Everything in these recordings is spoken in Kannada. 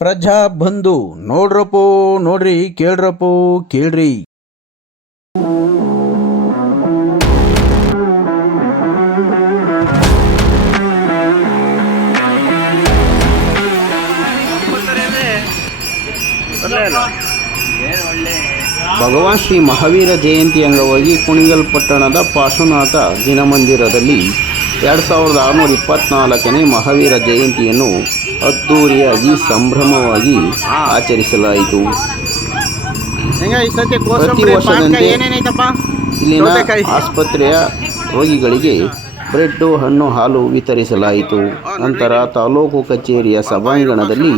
ಪ್ರಜಾ ಬಂಧು, ನೋಡ್ರಪ್ಪೋ, ನೋಡ್ರಿ, ಕೇಳ್ರಪ್ಪೋ, ಕೇಳ್ರಿ. ಭಗವಾನ್ ಶ್ರೀ ಮಹಾವೀರ ಜಯಂತಿ ಅಂಗವಾಗಿ ಕುಣಿಗಲ್ ಪಟ್ಟಣದ ಪಾರ್ಶ್ವನಾಥ ದಿನಮಂದಿರದಲ್ಲಿ ಎರಡು ಸಾವಿರದ ಆರುನೂರ ಇಪ್ಪತ್ತ್ನಾಲ್ಕನೇ ಮಹಾವೀರ ಜಯಂತಿಯನ್ನು ಅದ್ಧೂರಿಯಾಗಿ ಸಂಭ್ರಮವಾಗಿ ಆಚರಿಸಲಾಯಿತು. ಪ್ರತಿ ವರ್ಷದಂತೆ ಇಲ್ಲಿನ ಆಸ್ಪತ್ರೆಯ ರೋಗಿಗಳಿಗೆ ಬ್ರೆಡ್ಡು ಹಣ್ಣು ಹಾಲು ವಿತರಿಸಲಾಯಿತು. ನಂತರ ತಾಲೂಕು ಕಚೇರಿಯ ಸಭಾಂಗಣದಲ್ಲಿ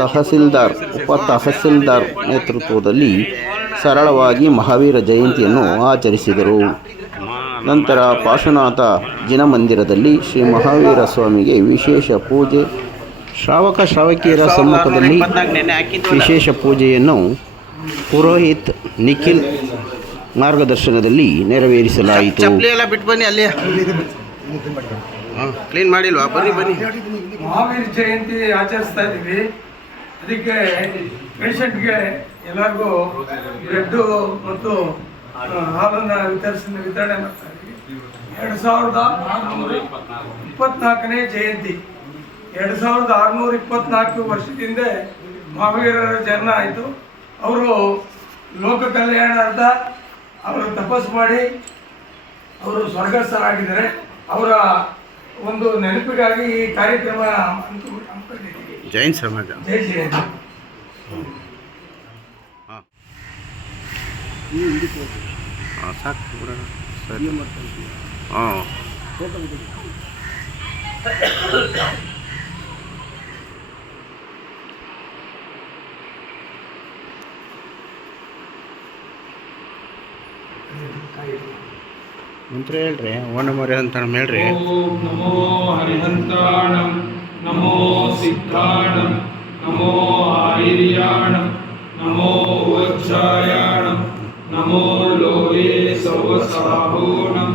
ತಹಸೀಲ್ದಾರ್ ಉಪ ತಹಸೀಲ್ದಾರ್ ನೇತೃತ್ವದಲ್ಲಿ ಸರಳವಾಗಿ ಮಹಾವೀರ ಜಯಂತಿಯನ್ನು ಆಚರಿಸಿದರು. ನಂತರ ಪಾಶುನಾಥ ಜಿನಮಂದಿರದಲ್ಲಿ ಶ್ರೀ ಮಹಾವೀರ ಸ್ವಾಮಿಗೆ ವಿಶೇಷ ಪೂಜೆ ಶ್ರಾವಕ ಶ್ರಾವಕಿಯರ ಸಮ್ಮುಖದಲ್ಲಿ ವಿಶೇಷ ಪೂಜೆಯನ್ನು ಪುರೋಹಿತ್ ನಿಖಿಲ್ ಮಾರ್ಗದರ್ಶನದಲ್ಲಿ ನೆರವೇರಿಸಲಾಯಿತು. ಚಪ್ಪಲಿ ಎಲ್ಲ ಬಿಟ್ಟು ಬನ್ನಿ ಅಲ್ಲಿ ಕ್ಲೀನ್ ಮಾಡಿಲ್ವಾ? ಬನ್ನಿ ಬನ್ನಿ. ಮಹಾವೀರ ಜಯಂತಿ ಆಚರಿಸ್ತಾ ಇದ್ದೀವಿ. ಅದಕ್ಕೆ ಪೇಷಂಟ್ಗೆ ಎಲ್ಲರಿಗೂ ಬ್ರೆಡ್ಡು ಮತ್ತು ಹಾಲನ್ನು ವಿತರಿಸಿ ವಿತರಣೆ ಮಾಡ್ತಾ ಇದ್ದೀವಿ. ಎರಡು ಸಾವಿರದ ಇಪ್ಪತ್ನಾಲ್ಕನೇ ಜಯಂತಿ. ಎರಡು ಸಾವಿರದ ಆರುನೂರ ಇಪ್ಪತ್ನಾಲ್ಕು ವರ್ಷದಿಂದ ಮಹಾವೀರರ ಜನ್ಮ ಆಯಿತು. ಅವರು ಲೋಕ ಕಲ್ಯಾಣಾರ್ಥ ಅವರು ತಪಸ್ಸು ಮಾಡಿ ಅವರು ಸ್ವರ್ಗಸ್ಥರಾಗಿದ್ದಾರೆ. ಅವರ ಒಂದು ನೆನಪಿಗಾಗಿ ಈ ಕಾರ್ಯಕ್ರಮ ಜೈನ್ ಸಮಾಜ ಜೈ ಜಯಂತಿ ಹಾಂ. ಮಂತ್ರ ಹೇಳ್ರಿ ಮರಿ ಅಂತ ಹೇಳ್ರಿ. ಓಂ ನಮೋ ಹರಿಹಂತಾಣಂ, ನಮೋ ಸಿದ್ಧಾಣಂ ನಮೋ ಆರ್ಯಾಣಂ ನಮೋ ವಜ್ರಾಯಾಣಂ ನಮೋ ಲೋಯೇ ಸೌವಸಾಹೂಣಂ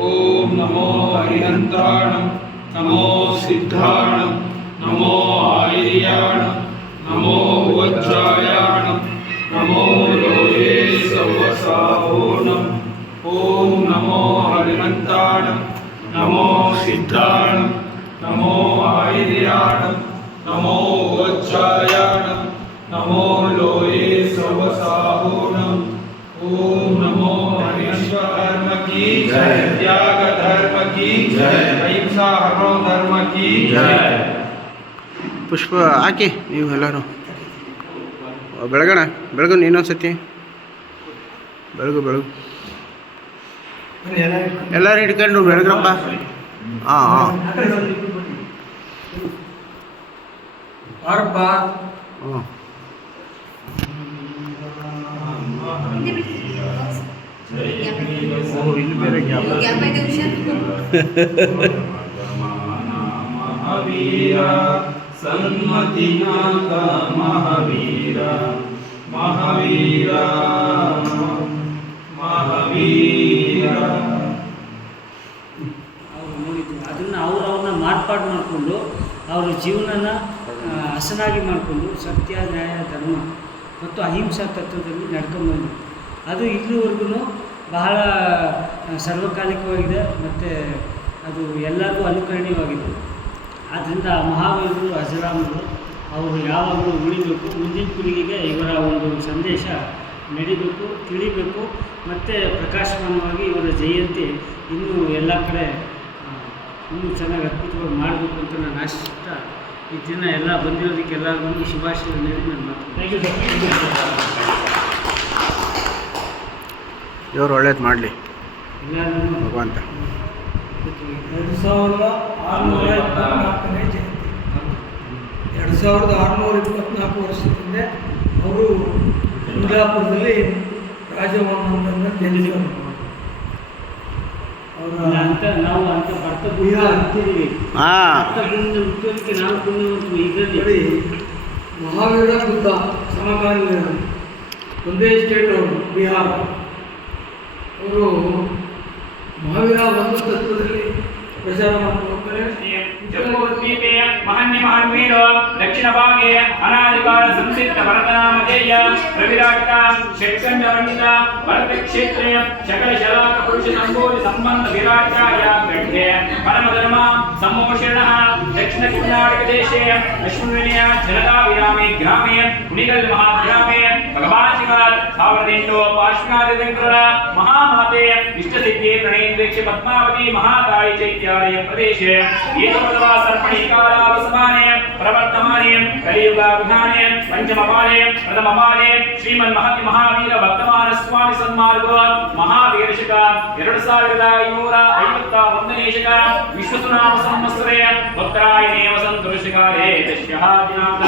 ಓಂ ನಮೋ ಹರಿಹಂತಾಣಂ, ನಮೋ ಸಿದ್ಧಾಣಂ ನಮೋ ಆರ್ಯಾಣಂ ನಮೋ ವಜ್ರಾಯಾಣಂ ನಮೋ ಲೋಯೇ ಸೌವಸಾಹೂಣಂ ಓಂ ನಮೋ ಹರಿಹಂತಾಣಂ ನಮೋ ಸಿದ್ಧಾಣಂ ನಮೋ ಆಯಿರ್ಯಾಣಂ ನಮೋ ವಜ್ರಾಯಾಣಂ ನಮೋ ಲೋಯೇ ಸರ್ವಸಾಹೂಣಂ ಓಂ ನಮೋ ಹರಿಹಂತ ಧರ್ಮ ಕಿ ಜಯ ತ್ಯಾಗ ಧರ್ಮ ಕಿ ಜಯ ಅಹಿಂಸಾ ಹರೋ ಧರ್ಮ ಕಿ ಜಯ ಪುಷ್ಪ ಹಾಕಿ ನೀವು ಎಲ್ಲರೂ. ಬೆಳಗಣ ಬೆಳಗು ಇನ್ನೊಂದು ಸತಿ ಬೆಳಗು ಬೆಳಗು. ಎಲ್ಲರೂ ಹಿಡ್ಕೊಂಡು ಬೆಳಗ್ರಪ್ಪ. ಹಾಂ ಹಾಂ. ಹ್ಞೂ ಇಲ್ಲಿ ಬೇರೆ ಮಹಾವೀರ ಸನ್ಮತಿನಾಥ ಮಹಾವೀರ ಮಹಾವೀರ ಮಹಾವೀರ. ನೋಡಿದ್ರು. ಅದನ್ನು ಅವ್ರು ಅವ್ರನ್ನ ಮಾರ್ಪಾಡು ಮಾಡಿಕೊಂಡು ಅವರ ಜೀವನನ ಹಸನಾಗಿ ಮಾಡಿಕೊಂಡು ಸತ್ಯ, ನ್ಯಾಯ, ಧರ್ಮ ಮತ್ತು ಅಹಿಂಸಾ ತತ್ವದಲ್ಲಿ ನಡ್ಕೊಂಡ್ಬಂದ್ರು ಅದು ಇಲ್ಲಿವರೆಗೂ ಬಹಳ ಸರ್ವಕಾಲಿಕವಾಗಿದೆ ಮತ್ತು ಅದು ಎಲ್ಲರಿಗೂ ಅನುಕರಣೀಯವಾಗಿದೆ. ಆದ್ದರಿಂದ ಮಹಾವೀರರು ಅಜರಾಮರು, ಅವರು ಯಾವಾಗಲೂ ಉಳಿಬೇಕು. ಮುಂದಿನ ಪೀಳಿಗೆಗೆ ಇವರ ಒಂದು ಸಂದೇಶ ನಡಿಬೇಕು ತಿಳಿಬೇಕು ಮತ್ತು ಪ್ರಕಾಶಮಾನವಾಗಿ ಇವರ ಜಯಂತಿ ಇನ್ನೂ ಎಲ್ಲ ಕಡೆ ಇನ್ನೂ ಚೆನ್ನಾಗಿ ಅದ್ಭುತವಾಗಿ ಮಾಡಬೇಕು ಅಂತ ನಾನು ಆಶಿಸ್ತಾ ಈ ದಿನ ಎಲ್ಲ ಬಂದಿರೋದಕ್ಕೆ ಎಲ್ಲರಿಗೂ ಶುಭಾಶಯ ನೀಡಿ ನಾನು ಮಾತು. ಇವರು ಒಳ್ಳೇದು ಮಾಡಲಿ. ಎಲ್ಲರೂ ಭಗವಂತ. ಎರಡು ಸಾವಿರದ ಆರುನೂರ ಇಪ್ಪತ್ನಾಲ್ಕನೇ ಜಯಂತಿ. ಎರಡು ಸಾವಿರದ ಆರುನೂರ ಇಪ್ಪತ್ನಾಲ್ಕು ವರ್ಷದಿಂದ ಅವರು ಸಿಂಗಾಪುರದಲ್ಲಿ ರಾಜಭವನವನ್ನು ಜನಿಸಿದರು ಅಂತ ನಾವು ಅಂತ ಭರ್ತ ಪುಣ್ಯ ಅಂತೀವಿ. ಹಾಂ. ಭರ್ತ ಪುಣ್ಯ ಹುಟ್ಟೋದಕ್ಕೆ ನಾವು ಪುಣ್ಯವಂತರು ಇದರಲ್ಲಿ. ಮಹಾವೀರ ಬುದ್ಧ ಸಮಕಾಲೀನ ಒಂದೇ ಸ್ಟೇಟ್ ಅವರು ಬಿಹಾರ. ಅವರು ಮಹಾವೀರ ಒಂದು ತತ್ವದಲ್ಲಿ जम्बूद्वीपे महन्यमहान्वीडो दक्षिणभागे अनादिकालसंसिद्धभरतनामधेय प्रविराट्टा षट्कण्डवर्णिता भरतक्षेत्रे शकलशलाकपुरुषसम्भूतिसम्बन्धविराट्टाया गण्डे परमधर्मा सम्मोषिणः दक्षिणकर्णाटकदेशे अश्वनिलया जनताविरामे ग्रामे उणिगल् महाग्रामे भगवान् शिवात् सावर्देशो पार्श्वनादिदङ्कुर महामहा च पद्मावती महाकाय च इत्यादय प्रदेशे। एतद्वा सर्पणिकालावसमाने ಕಲಿಯುಗ ವಿಧಾನೆ ಪಂಚಮ ಪಾಲೆ ಶ್ರೀಮನ್ ಮಹತಿ ಮಹಾವೀರ ವರ್ತಮಾನ ಸ್ವಾಮಿ ಸನ್ಮಾರ್ಗ ಮಹಾವೀರಶಕ ಎರಡು ಸಾವಿರದ ಐನೂರ ಐವತ್ತ ಒಂದನೇ ಶಕ, ವಿಶ್ವಸುನಾಮ ಸಂವತ್ಸರೇ ಉತ್ತರಾಯಣೇ ವಸಂತ ಋಷಿಕಾಲೇ ದಿನಾಂಕ.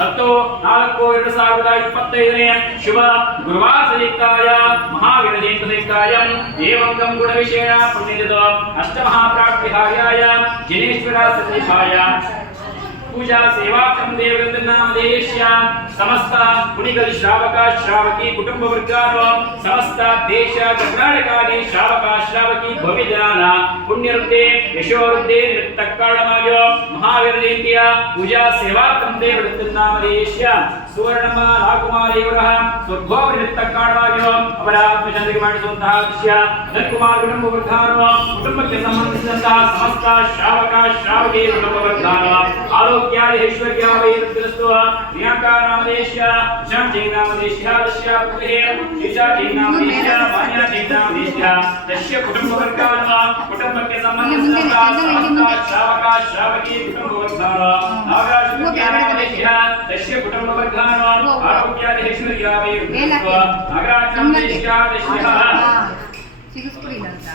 ಹತ್ತು ನಾಲ್ಕು ಎರಡು ಸಾವಿರದ ಇಪ್ಪತ್ತೈದನೇ ಶುಭ ಗುರುವಾರ ಸಂಯುಕ್ತಾಯ ಮಹಾವೀರ ಜಯಂತ ಸಂಯುಕ್ತಾಯ ಏವಂಗಂ ಗುಣ ವಿಷಯ ಪುಣ್ಯದ ಅಷ್ಟಮಹಾಪ್ರಾಪ್ತಿಹಾರ್ಯಾಯ, ಜಿನೇಶ್ವರ ಸನ್ನಿಧಾಯ ಪೂಜಾ ಸೇವಾ ದೇವರನ್ನಾಮದೇಶ್ಯ ಸಮಸ್ತ ಕುಣಿಗಲ್ ಶ್ರಾವಕ ಶ್ರಾವಕಿ ಕುಟುಂಬ ವರ್ಗಾನು ಸಮಸ್ತ ದೇಶ ಕರ್ನಾಟಕಾದಿ ಶ್ರಾವಕ ಶ್ರಾವಕಿ ಭವ್ಯ ಜನಾನ ಪುಣ್ಯವೃದ್ಧಿ ಯಶೋವೃದ್ಧಿ ನಿಮಿತ್ತ ಕಾರಣವಾಗಿ ಮಹಾವೀರ ಜಯಂತಿಯ ಪೂಜಾ ಸೇವಾ ದೇವರನ್ನಾಮದೇಶ್ಯ ಸುವರ್ಣಮ್ಮ ರಾಕುಮಾರಿಯವರ ಸ್ವಭಾವ ನಿಮಿತ್ತ ಕಾರಣವಾಗಿ ಅವರ ಆತ್ಮಶಾಂತಿಗೆ ಮಾಡಿಸುವಂತಹ ದೃಶ್ಯ ನನ್ಕುಮಾರ್ ಕುಟುಂಬ ವರ್ಗಾನು ಕುಟುಂಬಕ್ಕೆ ಸಂಬಂಧಿಸಿದಂತಹ ಸಮಸ್ತ ಶ್ರಾವಕ ಶ್ರಾವಕಿ ಕುಟುಂಬ ವರ್ಗಾನು ಆರೋಗ್ಯಾದಿ ಐಶ್ವರ್ಯಾವೈರುತ್ತರಸ್ತು ಪ್ರಿಯಾಂಕಾನಾಮದೇಶ್ಯ ಶಾಂಚೈನಾಮದೇಶ್ಯ ದಶ್ಯ ಪುತ್ರೇ ಶಿಶಾಚೈನಾಮದೇಶ್ಯ ಮಾನ್ಯಾಚೈನಾಮದೇಶ್ಯ ದಶ್ಯ ಕುಟುಂಬವರ್ಗಾನು ಕುಟುಂಬಕ್ಕೆ ಸಂಬಂಧಿಸಿದಂತಹ ಸಮಸ್ತ ಶ್ರಾವಕ ಶ್ರಾವಕಿ ಕುಟುಂಬವರ್ಗಾನು ನಾಗರಾಜನಾಮದೇಶ್ಯ ದಶ್ಯ ಕುಟುಂಬವರ್ಗಾನು ಆರೋಗ್ಯಾದಿ ಐಶ್ವರ್ಯಾವೈರುತ್ತರಸ್ತು ನಾಗರಾಜನಾಮದೇಶ್ಯ ದಶ್ಯ ಸಿಗಿಸ್ಬಿಡಿಲ್ಲ ಅಂತ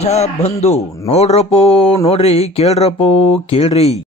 ಪ್ರಜಾ ಬಂದು ನೋಡ್ರಪ್ಪೋ ನೋಡ್ರಿ ಕೇಳ್ರಪ್ಪೋ ಕೇಳ್ರಿ.